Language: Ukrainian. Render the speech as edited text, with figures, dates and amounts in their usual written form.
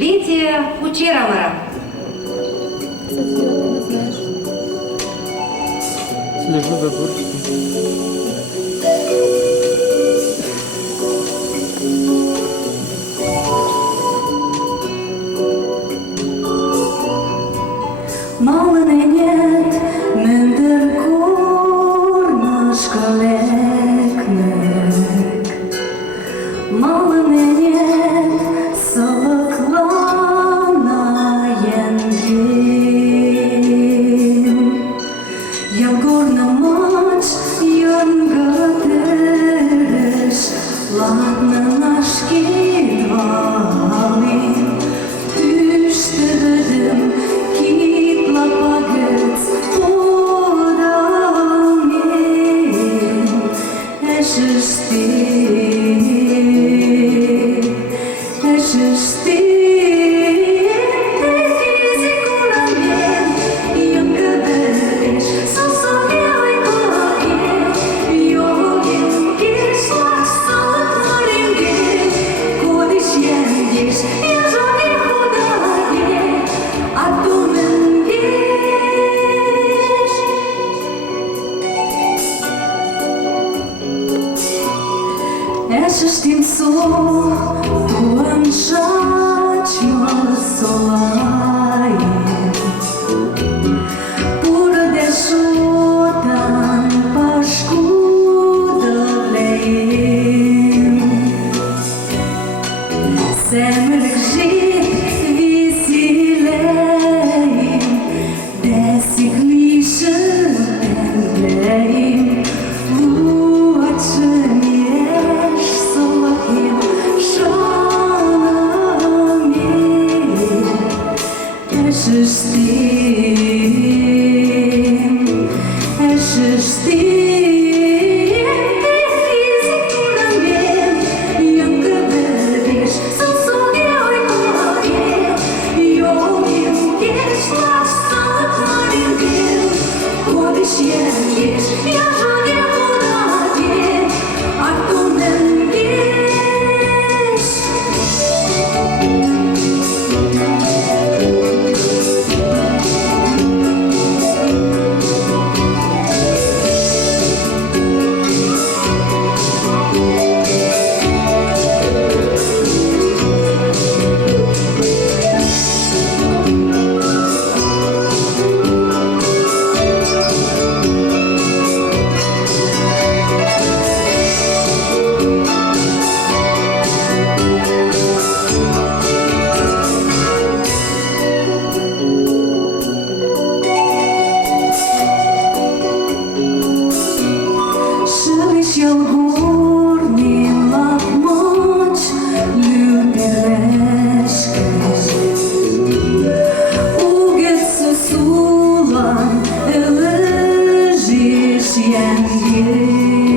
Лидия Кучера. Малын-ӓнят мӹндӹр корнышкы лӓкмӹк. Малын-ӓнят сылыклана йӓнгем. Ялгорны мач Йынгы тӹрӹш, Ладнан ашкед валем. Ӱштӹ вӹдӹм лапа гӹц подылмем. Ӓшӹштем, изи курымем, Йынгы вӹдеш, Сусуге ойхыге, йоген сылык мыремге, кодеш йӓнгеш, Яжоге худаге, мӹнгеш. Ӓшӹштем со туан шачмы солаем, пурыде шотан пашкудывлем. Сӓмӹрӹк жеп веселяем, дӓ сиклишӹм ӓнгвлӓем. Луатшы миӓш сылыкем шанымем. Ӓшӹштем, изи курымем, Йынгы вӹдеш, Сусуге ойхыге, йоген сылык мыремге, кодеш йӓнгеш, Яжоге худаге, мӹнгеш. Ялгорны лапмач любервешкеш, угет сусулан ылыжеш йӓнгем.